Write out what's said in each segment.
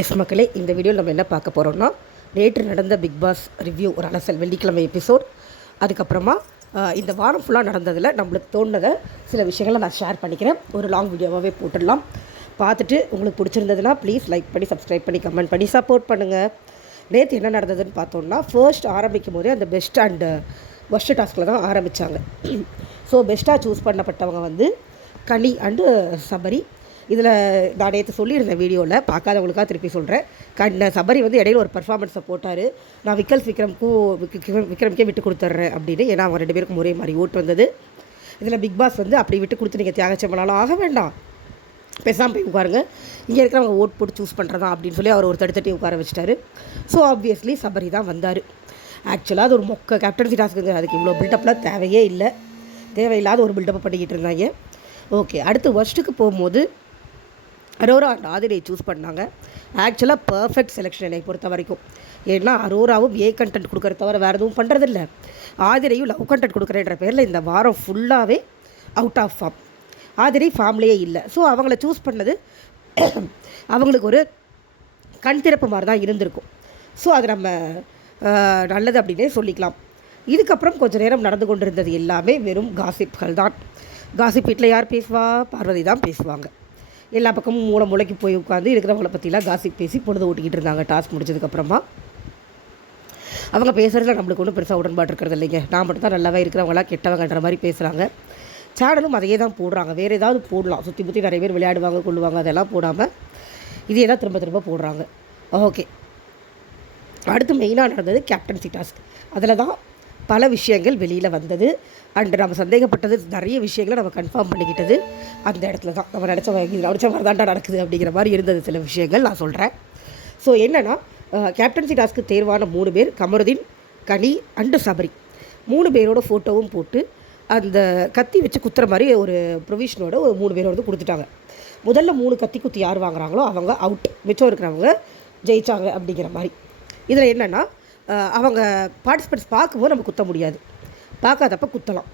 S மக்களே இந்த வீடியோவில் நம்ம என்ன பார்க்க போகிறோம்னா நேற்று நடந்த பிக் பாஸ் ரிவ்யூ ஒரு அலசல் வெள்ளிக்கிழமை எபிசோட் அதுக்கப்புறமா இந்த வாரம் ஃபுல்லாக நடந்ததில் நம்மளுக்கு தோணுனதை சில விஷயங்களை நான் ஷேர் பண்ணிக்கிறேன். ஒரு லாங் வீடியோவாகவே போட்டுடலாம். பார்த்துட்டு உங்களுக்கு பிடிச்சிருந்ததுன்னா ப்ளீஸ் லைக் பண்ணி சப்ஸ்கிரைப் பண்ணி கமெண்ட் பண்ணி சப்போர்ட் பண்ணுங்கள் நேற்று என்ன நடந்ததுன்னு பார்த்தோம்னா ஃபர்ஸ்ட் ஆரம்பிக்கும் போதே அந்த பெஸ்ட் அண்டு ஒஸ்ட் டாஸ்கில் தான் ஆரம்பித்தாங்க ஸோ பெஸ்ட்டாக சூஸ் பண்ணப்பட்டவங்க வந்து கனி அண்டு சபரி. இதில் நான் நேற்று சொல்லியிருந்தேன் வீடியோவில் பார்க்காதவங்களுக்காக திருப்பி சொல்கிறேன் கண்ண சபரி வந்து இடையில ஒரு பர்ஃபார்மன்ஸை போட்டார். நான் விக்கல்ஸ் விக்ரம்க்கும் விக்ரம்க்கே விட்டு கொடுத்துட்றேன் அப்படின்னு. ஏன்னா அவங்க ரெண்டு பேருக்கும் ஒரே மாதிரி ஓட்டு வந்தது. இதில் பிக் பாஸ் வந்து அப்படி விட்டு கொடுத்து நீங்கள் தியாகச்சம்பனாலும் ஆக வேண்டாம். பேசாமல் போய் உட்காருங்க. இங்கே இருக்கிறவங்க ஓட் போட்டு சூஸ் பண்ணுறதா அப்படின்னு சொல்லி அவர் ஒரு தடுத்தட்டி உட்கார வச்சிட்டாரு. ஸோ ஆப்வியஸ்லி சபரி தான் வந்தார். ஆக்சுவலாக அது ஒரு மொக்க கேப்டன்சி டாஸ்க்குங்க அதுக்கு இவ்வளோ பில்டப்லாம் தேவையே இல்லை. தேவையில்லாத ஒரு பில்டப் பண்ணிக்கிட்டு இருந்தாங்க. ஓகே அடுத்து ஒர்ஸ்ட்டுக்கு போகும்போது அரோரா அண்ட் ஆதிரையை சூஸ் பண்ணாங்க ஆக்சுவலாக பர்ஃபெக்ட் செலெக்ஷன் என்னை பொறுத்த வரைக்கும் ஏன்னா அரோராவும் ஏ கண்டென்ட் கொடுக்குற தவிர வேறு எதுவும் பண்ணுறதில்ல ஆதிரையும் லவ் கண்டென்ட் கொடுக்குறேன்ற பேரில் இந்த வாரம் ஃபுல்லாகவே அவுட் ஆஃப் ஃபார்ம் ஆதிரை ஃபார்ம்லேயே இல்லை. ஸோ அவங்கள சூஸ் பண்ணது அவங்களுக்கு ஒரு கண் திறப்பு மாதிரி தான் இருந்திருக்கும். ஸோ அது நம்ம நல்லது அப்படின்னே சொல்லிக்கலாம். இதுக்கப்புறம் கொஞ்ச நேரம் நடந்து கொண்டிருந்தது எல்லாமே வெறும் காசிப்கள் தான். காசிப் வீட்டில் யார் பேசுவா? பார்வதி தான் பேசுவாங்க. எல்லா பக்கமும் மூளை மூளைக்கு போய் உட்காந்து இருக்கிறவங்கள பற்றிலாம் காசிப் பேசி பொழுது ஓட்டிக்கிட்டு இருந்தாங்க. டாஸ்க் முடிச்சதுக்கப்புறமா அவங்க பேசுகிறதுல நம்மளுக்கு ஒன்றும் பெருசாக உடன்பாடு இருக்கிறது இல்லைங்க. நான் மட்டும் தான் நல்லாவே இருக்கிறவங்களாம் கெட்டவங்கன்ற மாதிரி பேசுகிறாங்க சேனலும் அதையே தான் போடுறாங்க. வேறு ஏதாவது போடலாம். சுற்றி முற்றி நிறைய பேர் விளையாடுவாங்க கொள்ளுவாங்க அதெல்லாம் போடாமல் இதே தான் திரும்ப திரும்ப போடுறாங்க. ஓகே. அடுத்து மெயினாக நடந்தது கேப்டன்சி டாஸ்க் அதில் தான் பல விஷயங்கள் வெளியில் வந்தது. அண்டு நம்ம சந்தேகப்பட்டது நிறைய விஷயங்களை நம்ம கன்ஃபார்ம் பண்ணிக்கிட்டது. அந்த இடத்துல தான். நம்ம நினச்ச நினச்ச மாதிரி தான்டா நடக்குது அப்படிங்கிற மாதிரி இருந்தது சில விஷயங்கள் நான் சொல்கிறேன் ஸோ என்னென்னா கேப்டன்சி டாஸ்க்கு தேர்வான மூணு பேர் கமருதீன் கனி அண்டு சபரி. மூணு பேரோட ஃபோட்டோவும் போட்டு அந்த கத்தி வச்சு குத்துற மாதிரி ஒரு ப்ரொவிஷனோட ஒரு மூணு பேரோட வந்து கொடுத்துட்டாங்க. முதல்ல மூணு கத்தி குத்தி யார் வாங்குறாங்களோ அவங்க அவுட் மிச்சம் இருக்கிறவங்க ஜெயிச்சாங்க அப்படிங்கிற மாதிரி. இதில் என்னென்னா அவங்க பார்ட்டிசிபெண்ட்ஸ் பார்க்கும்போது நம்ம குத்த முடியாது. பார்க்காதப்ப குத்தலாம்.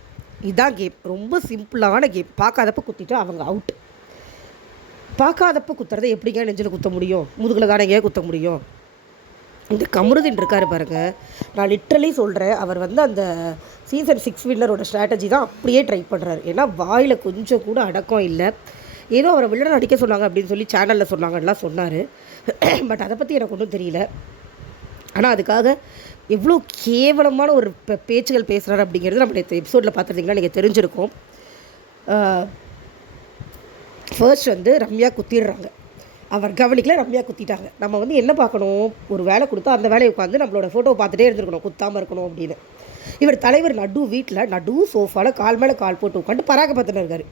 இதுதான் கேம் ரொம்ப சிம்பிளான கேம் பார்க்காதப்ப குத்திட்டா அவங்க அவுட் பார்க்காதப்ப குத்துறதை எப்படிங்க நெஞ்சில் குத்த முடியும்? முதுகில் தானேங்க குத்த முடியும்? இந்த கமருதின் இருக்கார் பாருங்க. நான் லிட்ரலி சொல்கிறேன் அவர் வந்து அந்த சீசன் சிக்ஸ் வில்லரோட ஸ்ட்ராட்டஜி தான் அப்படியே ட்ரை பண்ணுறாரு ஏன்னா வாயில் கொஞ்சம் கூட அடக்கம் இல்லை. ஏதோ அவரை வில்லனை நடிக்க சொன்னாங்க அப்படின்னு சொல்லி சேனலில் சொன்னாங்கலாம் சொன்னார். பட் அதை பற்றி எனக்கு ஒன்றும் தெரியல. ஆனால் அதுக்காக எவ்வளோ கேவலமான ஒரு பே- பேச்சுகள் பேசுகிறாரு அப்படிங்கிறது நம்ம நேற்று எபிசோடில் பார்த்துருந்தீங்கன்னா நீங்கள் தெரிஞ்சிருக்கோம். ஃபர்ஸ்ட் வந்து ரம்யா குத்திடுறாங்க. அவர் கவனிக்கல ரம்யா குத்திட்டாங்க. நம்ம வந்து என்ன பார்க்கணும்? ஒரு வேலை கொடுத்தா அந்த வேலையை உட்காந்து நம்மளோட ஃபோட்டோ பார்த்துட்டே இருந்திருக்கணும். குத்தாமல் இருக்கணும் அப்படின்னு. இவர் தலைவர் நடு வீட்டில் நடு சோஃபாவில் கால் மேலே கால் போட்டு உட்காந்து பராக பார்த்துட்டு இருக்காரு.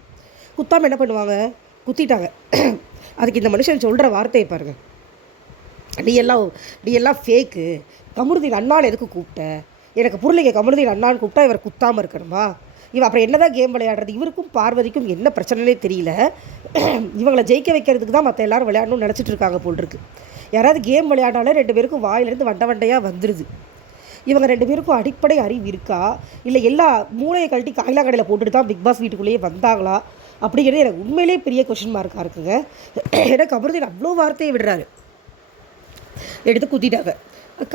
குத்தாமல் என்ன பண்ணுவாங்க? குத்திட்டாங்க. அதுக்கு இந்த மனுஷன் சொல்கிற வார்த்தையை பாருங்கள் நீ எல்லாம் நீ எல்லாம் ஃபேக்கு கமருதீன் அண்ணான் எதுக்கு கூப்பிட்ட? எனக்கு புரியலைங்க கமருதீன் அண்ணான்னு கூப்பிட்டா இவர் குத்தாமல் இருக்கணுமா? இவன் அப்புறம் என்னதான் கேம் விளையாடுறது? இவருக்கும் பார்வதிக்கும் என்ன பிரச்சனைனே தெரியல. இவங்களை ஜெயிக்க வைக்கிறதுக்கு தான் மற்ற எல்லாரும் விளையாடணும்னு நினச்சிட்டு இருக்காங்க போல் இருக்கு. யாராவது கேம் விளையாடினாலே ரெண்டு பேருக்கும் வாயிலிருந்து வண்ட வண்டையாக வந்துடுது இவங்க ரெண்டு பேருக்கும் அடிப்படை அறிவு இருக்கா? இல்லை எல்லா மூளையை கழட்டி காயிலா கடையில் போட்டுட்டு தான் பிக் பாஸ் வீட்டுக்குள்ளேயே வந்தாங்களா? அப்படிங்கிறது எனக்கு உண்மையிலேயே பெரிய கொஷின் மார்க்காக இருக்குங்க. ஏன்னா கபருதீன் அவ்வளோ வார்த்தையை விடுறாரு. எடுத்து குத்திட்டாங்க.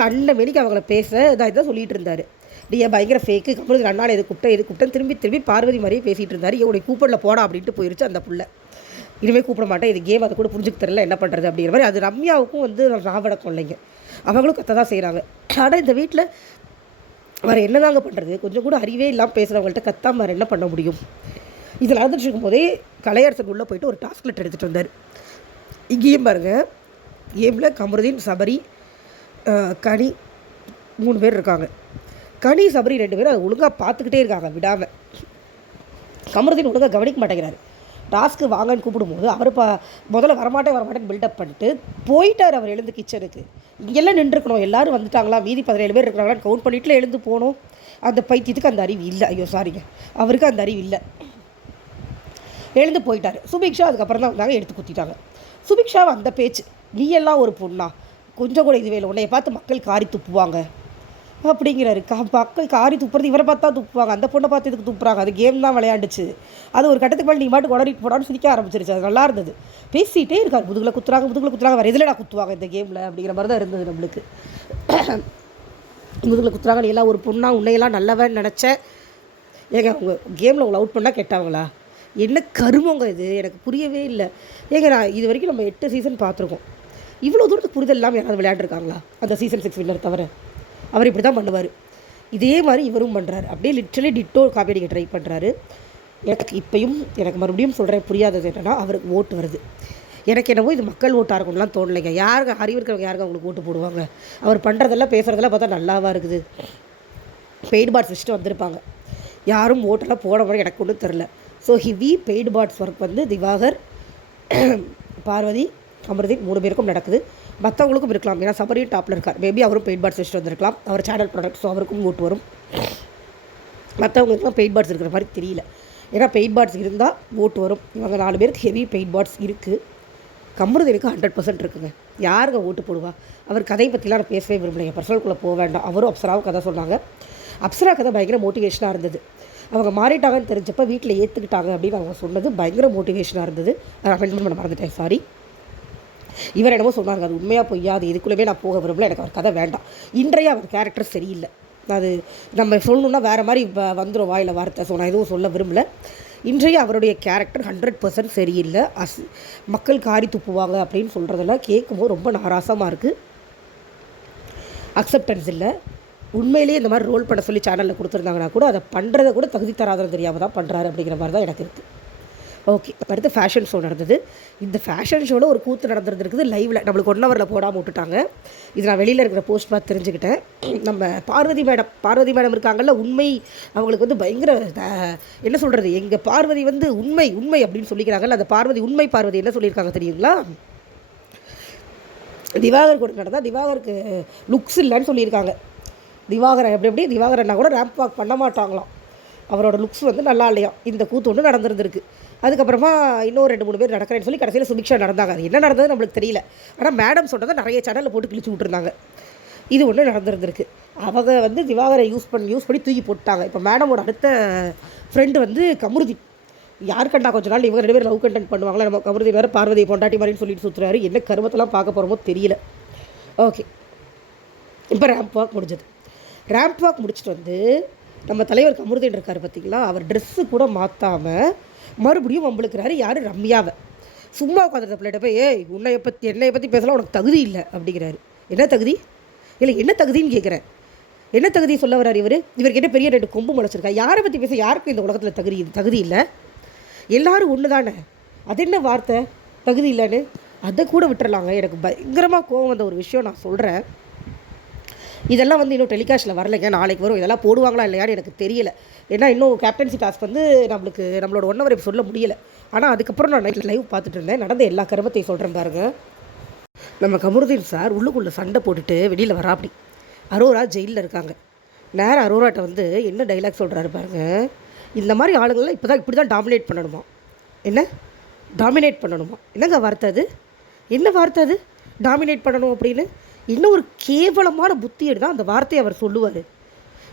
கண்ண மேனிக்கு அவங்கள பேச இதாக இதான் சொல்லிட்டு இருந்தாரு. நீ ஏன் பயங்கர ஃபேக்கு கமலுக்கு அண்ணாட எது கூப்பிட்டேன் எது கூப்பிட்டேன் திரும்பி திரும்பி பார்வதி மாதிரியே பேசிகிட்டு இருந்தார். இவனுடைய கூப்பிடல போடா அப்படின்ட்டு போயிருச்சு அந்த புள்ள. இனிமேல் கூப்பிட மாட்டேன். இது கேம் அதை கூட புரிஞ்சுக்க தெரியல என்ன பண்ணுறது அப்படிங்கிற மாதிரி. அது ரம்யாவுக்கும் வந்து ராவட இல்லைங்க அவங்களும் கத்த தான் செய்கிறாங்க ஆனால் இந்த வீட்டில் வேறு என்னதாங்க பண்ணுறது கொஞ்சம் கூட அறிவே இல்லாமல் பேசுகிறவங்கள்ட்ட கத்தாம வேறு என்ன பண்ண முடியும்? இதில் நடந்துட்டு இருக்கும்போதே கலையரசன் உள்ளே போயிட்டு ஒரு டாஸ்க் லெட்டர் எடுத்துகிட்டு வந்தார். இங்கேயும் பாருங்க. கேமில் கமருதீன் சபரி கனி மூணு பேர் இருக்காங்க. கனி சபரி ரெண்டு பேரும் அதை ஒழுங்காக பார்த்துக்கிட்டே இருக்காங்க விடாமல் கமருதீன் ஒழுங்காக கவனிக்க மாட்டேங்கிறாரு. டாஸ்க்கு வாங்கன்னு கூப்பிடும்போது அவர் பா முதல்ல வரமாட்டேன் வரமாட்டேன்னு பில்டப் பண்ணிட்டு போயிட்டார் அவர் எழுந்து கிச்சனுக்கு இங்கெல்லாம் நின்றுருக்கணும் எல்லோரும் வந்துட்டாங்களா மீதி பதினேழு பேர் இருக்கிறாங்களான்னு கவுண்ட் பண்ணிட்டு எழுந்து போகணும். அந்த பைத்தியத்துக்கு அந்த அறிவு இல்லை. ஐயோ சாரிங்க அவருக்கு அந்த அறிவு இல்லை. எழுந்து போயிட்டார். சுபிக்ஷா அதுக்கப்புறம் தான் வந்தாங்க எடுத்து குத்திட்டாங்க. சுபிக்ஷாவை அந்த பேச்சு நீ எல்லாம் ஒரு பொண்ணா? கொஞ்சம் கூட இதுவே இல்லை உன்னைய பார்த்து மக்கள் காரி துப்புவாங்க. அப்படிங்கிறாரு. கா மக்கள் காரி துப்புறது இவரை பார்த்தா துப்புவாங்க. அந்த பொண்ணை பார்த்து இதுக்கு துப்புறாங்க? அது கேம் தான் விளையாண்டுச்சு. அது ஒரு கட்டத்துக்கு மேலே நீ மாட்டு உடனே போடான்னு சிரிக்க ஆரம்பிச்சிருச்சு. அது நல்லா இருந்தது. பேசிகிட்டே இருக்கார். முதுகில் குத்துறாங்க முதுகில் குத்துறாங்க. வேறு எதில் குத்துவாங்க இந்த கேமில் அப்படிங்கிற மாதிரி தான் இருந்தது நம்மளுக்கு. முதுகில் குத்துறாங்க. நீ எல்லாம் ஒரு பொண்ணாக உன்னையெல்லாம் நல்லவன் நினச்சேன் ஏங்க அவங்க கேமில் உங்களை அவுட் பண்ணால் கேட்டாங்களா? என்ன கருமங்க இது? எனக்கு புரியவே இல்லை. ஏங்க நான் இது வரைக்கும் நம்ம எட்டு சீசன் பார்த்துருக்கோம். இவ்வளோ தூரத்துக்கு புரிதல் இல்லாமல் யாராவது விளையாண்டுருக்காங்களா? அந்த சீசன் சிக்ஸ் வின்னர் தவிர. அவர் இப்படி தான் பண்ணுவார். இதே மாதிரி இவரும் பண்ணுறாரு அப்படியே லிட்ரலி டிட்டோ காப்பி அடிக்க ட்ரை பண்ணுறாரு எனக்கு இப்பையும் எனக்கு மறுபடியும் சொல்கிறேன் புரியாதது என்னென்னா அவருக்கு ஓட்டு வருது. எனக்கு என்னவோ இது மக்கள் ஓட்டாக இருக்கும்லாம் தோணலைங்க. யாருங்க அறிவு இருக்கிறவங்க யாருங்க அவங்களுக்கு ஓட்டு போடுவாங்க? அவர் பண்ணுறதெல்லாம் பேசுகிறதெல்லாம் பார்த்தா நல்லாவா இருக்குது. பெய்டு பாட்ஸ் வச்சுட்டு வந்திருப்பாங்க. யாரும் ஓட்டெல்லாம் போட மாதிரி எனக்கு ஒன்றும் தெரில ஸோ ஹிவி பெய்டு பாட்ஸ் ஒர்க் வந்து திவாகர் பார்வதி அமிர்தீப் மூணு பேருக்கும் நடக்குது. மற்றவங்களுக்கும் இருக்கலாம். ஏன்னா சபரியும் டாப்பில் இருக்கார். மேபி அவரும் பெயிட் பாட்ஸ் வச்சுட்டு வந்திருக்கலாம். அவர் சேனல் ப்ராடக்ட் ஸோ அவருக்கும் ஓட்டு வரும். மற்றவங்களுக்குலாம் பெயிட் பாட்ஸ் இருக்கிற மாதிரி தெரியல. ஏன்னா பெயிட் பாட்ஸ் இருந்தால் ஓட்டு வரும். இவங்க நாலு பேருக்கு ஹெவி பெயிட் பாட்ஸ் இருக்குது கமருதனுக்கு ஹண்ட்ரட் பர்சன்ட் இருக்குங்க. யாருங்க ஓட்டு போடுவா? அவர் கதை பற்றிலாம் நான் பேசவே விரும்பலைங்க பர்சனல்குள்ளே போக வேண்டாம். அவரும் அப்சராவும் கதை சொன்னாங்க. அப்சரா கதை பயங்கர மோட்டிவேஷனாக இருந்தது. அவங்க மாறிட்டாங்கன்னு தெரிஞ்சப்போ வீட்டில் ஏற்றுக்கிட்டாங்க அப்படின்னு அவங்க சொன்னது பயங்கர மோட்டிவேஷனாக இருந்தது. நான் மென்ஷன் பண்ண மறந்துட்டேன். சாரி இவர் என்னமோ சொன்னாங்க அது உண்மையாக பொய்யா அது இதுக்குள்ளவே நான் போக விரும்பல எனக்கு அவர் கதை வேண்டாம். இன்றைய அவர் கேரக்டர் சரியில்லை. அது நம்ம சொல்லணுன்னா வேறு மாதிரி வ- வந்துடும் வாயில் வார்த்தை ஸோ நான் எதுவும் சொல்ல விரும்பல. இன்றைய அவருடைய கேரக்டர் ஹண்ட்ரட் பர்சன்ட் சரியில்லை. அஸ் மக்கள் காரி துப்புவாங்க அப்படின்னு சொல்கிறதெல்லாம் கேட்கும்போது ரொம்ப நாராசமாக இருக்குது அக்செப்டன்ஸ் இல்லை. உண்மையிலேயே இந்த மாதிரி ரோல் பண்ண சொல்லி சேனலில் கொடுத்துருந்தாங்கன்னா கூட அதை பண்ணுறதை கூட தகுதி தராதரம் தெரியாமல் தான் பண்ணுறாரு அப்படிங்கிற மாதிரி தான் எனக்கு இருக்குது ஓகே அடுத்து ஃபேஷன் ஷோ நடந்தது. இந்த ஃபேஷன் ஷோவில் ஒரு கூத்து நடந்துருந்துருக்குது. லைவில் நம்மளுக்கு ஒன் ஹவரில் போடாமல் விட்டுட்டாங்க. இது நான் வெளியில் இருக்கிற போஸ்ட் பார்த்து தெரிஞ்சுக்கிட்டேன். நம்ம பார்வதி மேடம் பார்வதி மேடம் இருக்காங்கல்ல உண்மை அவங்களுக்கு வந்து பயங்கர என்ன சொல்கிறது எங்கள் பார்வதி வந்து உண்மை உண்மை அப்படின்னு சொல்லிக்கிறாங்கல்ல அந்த பார்வதி உண்மை பார்வதி என்ன சொல்லியிருக்காங்க தெரியுங்களா? திவாகர் கூட நடந்தால் திவாகருக்கு லுக்ஸ் இல்லைன்னு சொல்லியிருக்காங்க. திவாகரன் எப்படி எப்படி? திவாகரன்னா கூட ரேம்ப் வாக் பண்ண மாட்டாங்களாம். அவரோட லுக்ஸ் வந்து நல்லா இல்லையா இந்த கூத்து ஒன்று நடந்திருந்திருக்கு. அதுக்கப்புறமா இன்னும் ரெண்டு மூணு பேர் நடக்கிறேன்னு சொல்லி கடைசியில் சுபிக்ஷா நடந்தாங்க. அது என்ன நடந்தது நம்மளுக்கு தெரியல. ஆனால் மேடம் சொன்னதை நிறைய சேனலில் போட்டு கிழிச்சு விட்ருந்தாங்க இது ஒன்று நடந்திருந்திருக்கு. அவங்க வந்து திவாகரை யூஸ் பண்ணி யூஸ் பண்ணி தூக்கி போட்டாங்க. இப்போ மேடமோட அடுத்த ஃப்ரெண்டு வந்து கமுருதி. யார் கண்டா கொஞ்ச நாள்? இவங்க ரெண்டு பேரும் லவ் கண்டென்ட் பண்ணுவாங்களா? நம்ம கமுருதி வேறு பார்வதி பொண்டாட்டி மாதிரின்னு சொல்லிட்டு சுற்றுறாரு என்ன கருமத்தெல்லாம் பார்க்க போகிறோமோ தெரியல. ஓகே இப்போ ரேம்ப் வாக் முடிஞ்சது. ரேம்ப் வாக் முடிச்சுட்டு வந்து நம்ம தலைவர் கமுருதன் இருக்கார் பார்த்தீங்களா அவர் ட்ரெஸ்ஸு கூட மாற்றாமல் மறுபடியும் வம்பிழுக்கிறாரு யார்? ரம்யாவை. சும்மா உட்காந்துருந்த பிள்ளைகிட்ட போய் ஏய் உன்னை பற்றி என்னையை பற்றி பேசலாம் உனக்கு தகுதி இல்லை அப்படிங்கிறாரு. என்ன தகுதி? இல்லை என்ன தகுதின்னு கேட்குறேன் என்ன தகுதி சொல்ல வர்றார் இவர்? இவருக்கு என்ன பெரிய ரெண்டு கொம்பு முளைச்சிருக்கா? யாரை பற்றி பேச யாருக்கும் இந்த உலகத்தில் தகுதி தகுதி இல்லை? எல்லாரும் ஒன்று தானே? அது என்ன வார்த்தை? தகுதி இல்லைன்னு? அதை கூட விட்டுறலாங்க. எனக்கு பயங்கரமாக கோவம் வந்த ஒரு விஷயம் நான் சொல்கிறேன் இதெல்லாம் வந்து இன்னும் டெலிகாஸ்ட்டில் வரலைங்க. நாளைக்கு வரும். இதெல்லாம் போடுவாங்களா இல்லையான்னு எனக்கு தெரியல. ஏன்னா இன்னும் கேப்டன்சி டாஸ்க் வந்து நம்மளுக்கு நம்மளோட ஒன் ஹவர் சொல்ல முடியல. ஆனால் அதுக்கப்புறம் நான் நைட்டில் லைவ் பார்த்துட்டு இருந்தேன். நடந்த எல்லா கருமத்தையும் சொல்கிறேன் பாருங்க. நம்ம கமருதீன் சார் உள்ளுக்குள்ளே சண்டை போட்டுட்டு வெளியில் வராப்படி அரோரா ஜெயிலில் இருக்காங்க. நேரம் அரோராட்ட வந்து என்ன டைலாக் சொல்கிறாரு பாருங்க. இந்த மாதிரி ஆளுங்கள்லாம் இப்போ தான் இப்படி தான் டாமினேட் பண்ணணுமா? என்ன? டாமினேட் பண்ணணுமா? என்னங்க வார்த்தை அது? என்ன வார்த்தை அது? டாமினேட் பண்ணணும் அப்படின்னு? இன்னும் ஒரு கேவலமான புத்தியடு தான் அந்த வார்த்தையை அவர் சொல்லுவார்.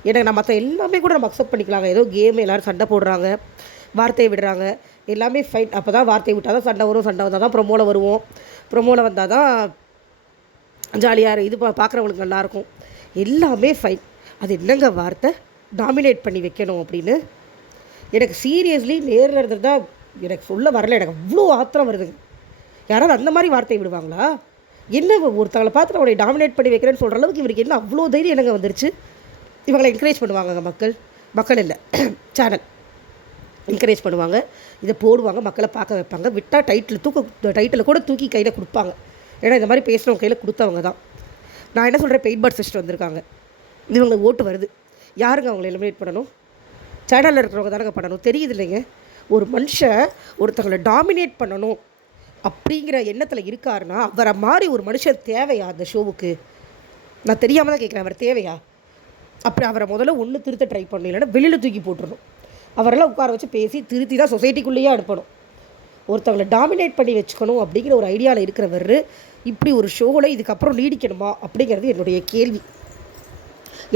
எனக்கு நான் மற்ற எல்லாமே கூட நம்ம அக்செப்ட் பண்ணிக்கலாங்க. ஏதோ கேம் எல்லோரும் சண்டை போடுறாங்க வார்த்தையை விடுறாங்க. எல்லாமே ஃபைட் அப்போ தான் வார்த்தையை விட்டால் தான் சண்டை வரும். சண்டை வந்தால் தான் ப்ரொமோவில் வருவோம். ப்ரொமோவில் வந்தால் தான் ஜாலியாக இது பா பார்க்குறவங்களுக்கு நல்லாயிருக்கும் எல்லாமே ஃபைன் அது என்னங்க வார்த்தை? டாமினேட் பண்ணி வைக்கணும் அப்படின்னு. எனக்கு சீரியஸ்லி நேரில் இருந்தது தான் எனக்கு சொல்ல வரல. எனக்கு அவ்வளோ ஆத்திரம் வருதுங்க. யாராவது அந்த மாதிரி வார்த்தை விடுவாங்களா? என்ன ஒருத்தவங்களை பார்த்து அவனை டாமினேட் பண்ணி வைக்கிறேன்னு சொல்கிற அளவுக்கு இவருக்கு என்ன அவ்வளோ தைரியம் எனக்கு வந்துருச்சு? இவங்களை என்கரேஜ் பண்ணுவாங்க மக்கள். மக்கள் இல்லை சேனல் என்கரேஜ் பண்ணுவாங்க. இதை போடுவாங்க மக்களை பார்க்க வைப்பாங்க. விட்டால் டைட்டில் தூக்க டைட்டில் கூட தூக்கி கையில் கொடுப்பாங்க. ஏன்னா இந்த மாதிரி பேசுகிறவங்க கையில் கொடுத்தவங்க தான். நான் என்ன சொல்கிறேன் பெயிட் பாட் சிஸ்டர் வந்திருக்காங்க. இவங்களுக்கு ஓட்டு வருது. யாருங்க அவங்களை எலிமினேட் பண்ணணும்? சேனலில் இருக்கிறவங்க தானங்க பண்ணணும்? தெரியுது இல்லைங்க. ஒரு மனுஷன் ஒருத்தவங்களை டாமினேட் பண்ணணும். அப்படிங்கிற எண்ணத்தில் இருக்காருன்னா அவரை மாதிரி ஒரு மனுஷன் தேவையா அந்த ஷோவுக்கு? நான் தெரியாமல் தான் கேட்குறேன் அவர் தேவையா? அப்படி அவரை முதல்ல ஒன்று திருத்த ட்ரை பண்ணணும் இல்லைன்னா வெளியில் தூக்கி போட்டுடணும் அவரெல்லாம் உட்கார வச்சு பேசி திருத்தி தான் சொசைட்டிக்குள்ளேயே அனுப்பணும். ஒருத்தவங்களை டாமினேட் பண்ணி வச்சுக்கணும் அப்படிங்கிற ஒரு ஐடியாவில் இருக்கிறவர் இப்படி ஒரு ஷோவில் இதுக்கப்புறம் நீடிக்கணுமா அப்படிங்கிறது என்னுடைய கேள்வி.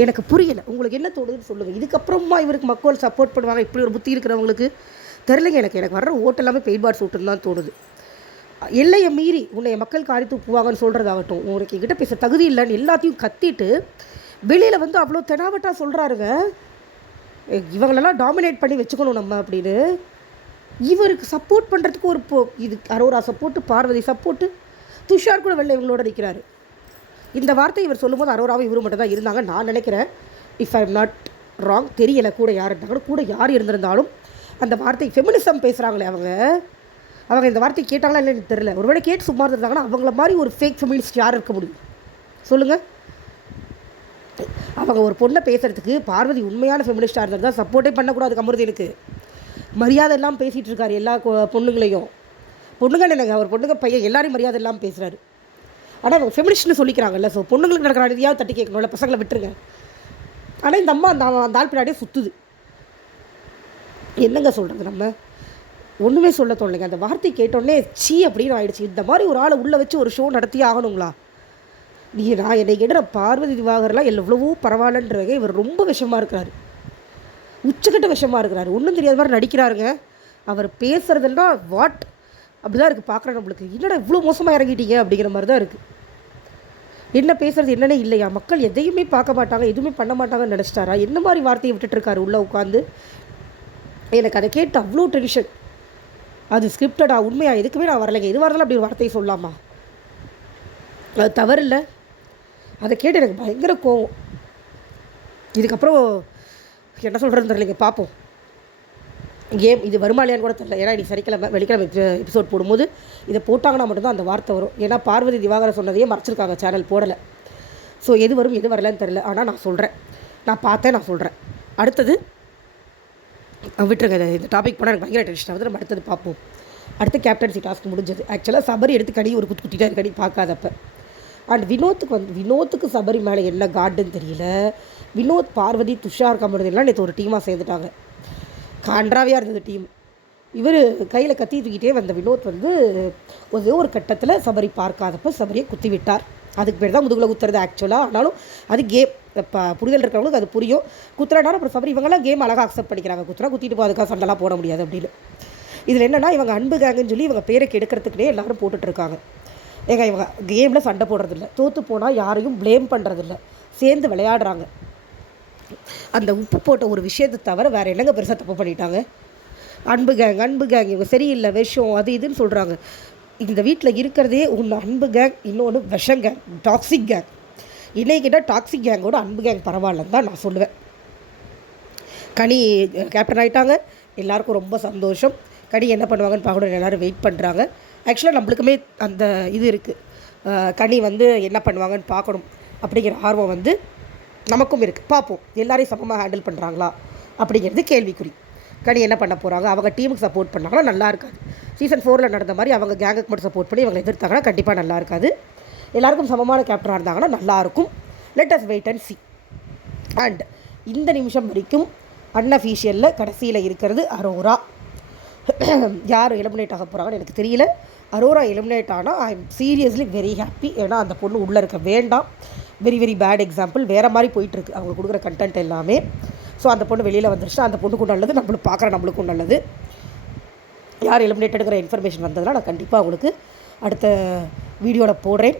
எனக்கு புரியலை. உங்களுக்கு என்ன தோணுதுன்னு சொல்லுங்கள் இதுக்கப்புறமா இவருக்கு மக்கள் சப்போர்ட் பண்ணுவாங்க இப்படி ஒரு புத்தி இருக்கிறவங்களுக்கு? தெரிலங்க எனக்கு எனக்கு வர்ற ஓட்டெல்லாமே பெயிட் பார் சூட்டுன்னு தான் தோணுது. எல்லையை மீறி உன்னை மக்கள் காரி தூக்குவாங்கன்னு சொல்கிறதாகட்டும் உனக்கு என்கிட்ட பேச தகுதி இல்லைன்னு எல்லாத்தையும் கத்திட்டு வெளியில் வந்து அவ்வளோ தெனாவட்டாக சொல்கிறாருங்க இவங்களெல்லாம் டாமினேட் பண்ணி வச்சுக்கணும் நம்ம அப்படின்னு. இவருக்கு சப்போர்ட் பண்ணுறதுக்கு ஒரு போ இது Aurora support Parvathy support Tushar கூட வெளில இவங்களோட நிற்கிறாரு இந்த வார்த்தை இவர் சொல்லும்போது அரோராவும் இவரும் மட்டும் தான் இருந்தாங்க. நான் நினைக்கிறேன் if I am not wrong தெரியலை கூட யார் இருந்தாலும் கூட யார் இருந்திருந்தாலும் அந்த வார்த்தை ஃபெமினிசம் பேசுகிறாங்களே அவங்க. அவங்க இந்த வார்த்தை கேட்டாங்களா இல்லைன்னு எனக்கு ஒருவேளை கேட்டு சும்மா இருந்தாங்கன்னா அவங்கள மாதிரி ஒரு ஃபேக் ஃபெமினிஸ்ட் யார் இருக்க முடியும்? சொல்லுங்கள் அவங்க ஒரு பொண்ணை பேசுகிறதுக்கு பார்வதி உண்மையான ஃபெமினிஸ்டாக இருந்தால் சப்போர்ட்டே பண்ணக்கூடாது கமருதீனுக்கு மரியாதை எல்லாம் பேசிகிட்டு இருக்காரு எல்லா பொண்ணுங்களையும். பொண்ணுங்க இல்லைங்க அவர் பொண்ணுங்க பையன் எல்லாரையும் மரியாதை எல்லாம் பேசுகிறாரு ஆனால் அவங்க ஃபெமினிஸ்ட்னு சொல்லிக்கிறாங்கல்ல ஸோ பொண்ணுங்களுக்கு நடக்கிற அநீதியாவது தட்டி கேட்கணும்ல பசங்களை விட்டுருங்க. ஆனால் இந்த அம்மா அந்த அந்த ஆள் பின்னாடியே சுற்றுது என்னங்க சொல்கிறது நம்ம? ஒன்றுமே சொல்ல தோணலைங்க. அந்த வார்த்தை கேட்டோடனே சீ அப்படின்னு ஆயிடுச்சு. இந்த மாதிரி ஒரு ஆளை உள்ளே வச்சு ஒரு ஷோ நடத்தி ஆகணுங்களா? நீ நான் என்னை கேட்ட பார்வதி திவாகர்லாம் எவ்வளவோ பரவாயில்லன்றவங்க இவர் ரொம்ப விஷமாக இருக்கிறாரு. உச்சக்கட்ட விஷமாக இருக்கிறாரு. ஒன்றும் தெரியாத மாதிரி நடிக்கிறாருங்க. அவர் பேசுகிறதெல்லாம் வாட் அப்படி தான் இருக்குது பார்க்குறேன் நம்மளுக்கு. என்னடா இவ்வளோ மோசமாக இறங்கிட்டீங்க? அப்படிங்கிற மாதிரி தான் இருக்குது என்ன பேசுறது என்னன்னே இல்லையா? மக்கள் எதையுமே பார்க்க மாட்டாங்க எதுவுமே பண்ண மாட்டாங்கன்னு நினச்சிட்டாரா? என்ன மாதிரி வார்த்தையை விட்டுட்டு இருக்காரு உள்ளே உட்காந்து எனக்கு அதை கேட்டு அவ்வளோ டென்ஷன் அது ஸ்கிரிப்டடா உண்மையா எதுக்குமே நான் வரலைங்க. எது வரலாம் அப்படி ஒரு வார்த்தையை சொல்லலாமா அது தவறு இல்லை. அதை கேட்டு எனக்கு பயங்கர கோவம். இதுக்கப்புறம் என்ன சொல்கிறதுன்னு தெரியலைங்க. பார்ப்போம் கேம் இது வருமாலையான்னு கூட தெரியல. ஏன்னா இன்னைக்கு சனிக்கிழமை வெள்ளிக்கிழமை எபிசோட் போடும்போது இதை போட்டாங்கன்னா மட்டும்தான் அந்த வார்த்தை வரும். ஏன்னா பார்வதி திவாகரன் சொன்னதையே மறைச்சிருக்காங்க. சேனல் போடலை. ஸோ எது வரும் எது வரலன்னு தெரில ஆனால் நான் சொல்கிறேன் நான் பார்த்தேன் நான் சொல்கிறேன் அடுத்தது விட்டுருங்க. இந்த டாபிக் போனால் எனக்கு பயங்கர டென்ஷன் ஆகுது நம்ம அடுத்தது பார்ப்போம். அடுத்த கேப்டன்சி டாஸ்க் முடிஞ்சது. ஆக்சுவலாக சபரி எடுத்து கடி ஒரு குத்து குத்திட்டா கடி பார்க்காதப்ப. அண்ட் வினோத்துக்கு வந்து வினோத்துக்கு சபரி மேலே என்ன கார்டுன்னு தெரியல. வினோத் பார்வதி துஷார் கமருதெல்லாம் நேற்று ஒரு டீமாக சேர்ந்துட்டாங்க. கான்றாவியாக இருந்தது டீம் இவர் கையில் கத்தி தூக்கிட்டே வந்த வினோத் வந்து ஒரே ஒரு கட்டத்தில் சபரி பார்க்காதப்ப சபரியை குத்தி விட்டார் அதுக்கு பேர் தான் முதுகுல குத்துறது ஆக்சுவலாக ஆனாலும் அது கேம் இப்போ புரிதல் இருக்கிறவங்களுக்கு அது புரியும். குத்துறானாலும் அப்புறம் சபரி இவங்கெல்லாம் கேம் அழகாக அக்செப்ட் பண்ணிக்கிறாங்க. குத்துறா குத்திட்டு போ அதுக்காக சண்டைலாம் போட முடியாது அப்படின்னு. இதில் என்னென்னா இவங்க அன்பு கேங்குன்னு சொல்லி இவங்க பேரை கெடுக்கிறதுக்குனே எல்லாரும் போட்டுட்ருக்காங்க ஏங்க இவங்க கேமில் சண்டை போடுறதில்ல. தோற்று போனால் யாரையும் ப்ளேம் பண்ணுறதில்ல சேர்ந்து விளையாடுறாங்க. அந்த உப்பு போட்ட ஒரு விஷயத்தை தவிர வேறு என்னங்க பெருசாக தப்பு பண்ணிட்டாங்க? அன்பு கேங் அன்பு கேங் இவங்க சரியில்லை விஷம் அது இதுன்னு சொல்கிறாங்க இந்த வீட்டில் இருக்கிறதே ஒன்று அன்பு கேங் இன்னொன்று விஷம் கேங் டாக்ஸிக் கேங் இன்னைக்கிட்ட டாக்ஸிக் கேங்கோட அன்பு கேங் பரவாயில்லன்னு தான் நான் சொல்லுவேன். கனி கேப்டன் ஆகிட்டாங்க எல்லாருக்கும் ரொம்ப சந்தோஷம். கனி என்ன பண்ணுவாங்கன்னு பார்க்கணும் எல்லோரும் வெயிட் பண்ணுறாங்க ஆக்சுவலாக நம்மளுக்குமே அந்த இது இருக்குது கனி வந்து என்ன பண்ணுவாங்கன்னு பார்க்கணும் அப்படிங்கிற ஆர்வம் வந்து நமக்கும் இருக்குது பார்ப்போம். எல்லாரையும் சமமாக ஹேண்டில் பண்ணுறாங்களா அப்படிங்கிறது கேள்விக்குறி. கனி என்ன பண்ண போகிறாங்க அவங்க டீமுக்கு சப்போர்ட் பண்ணாங்கன்னா நல்லா இருக்காது. சீசன் ஃபோரில் நடந்த மாதிரி அவங்க கேங்குக்கு மட்டும் சப்போர்ட் பண்ணி இவங்க எதிர்த்தாங்கன்னா கண்டிப்பாக நல்லா இருக்காது. எல்லாருக்கும் சமமான கேப்டனாக இருந்தாங்கன்னா நல்லாயிருக்கும் let us wait and see and இந்த நிமிஷம் வரைக்கும் அன்அஃபீஷியலில் கடைசியில் இருக்கிறது அரோரா. யார் எலிமினேட் ஆக போகிறாங்கன்னு எனக்கு தெரியல. அரோரா எலிமினேட் ஆனால் I am seriously very happy ஏன்னா அந்த பொண்ணு உள்ளே இருக்க வேண்டாம். வெரி வெரி பேட் எக்ஸாம்பிள் வேறு மாதிரி போயிட்டுருக்கு. அவங்க கொடுக்குற கண்டென்ட் எல்லாமே. ஸோ அந்த பொண்ணு வெளியில் வந்துருச்சுன்னா அந்த பொண்ணுக்கும் நல்லது. நம்மளுக்கு பார்க்குற நம்மளுக்கும் நல்லது. யார் எலிமினேட்டடுங்கிற இன்ஃபர்மேஷன் வந்ததுனால் நான் கண்டிப்பாக உங்களுக்கு அடுத்த வீடியோவில் போடுறேன்.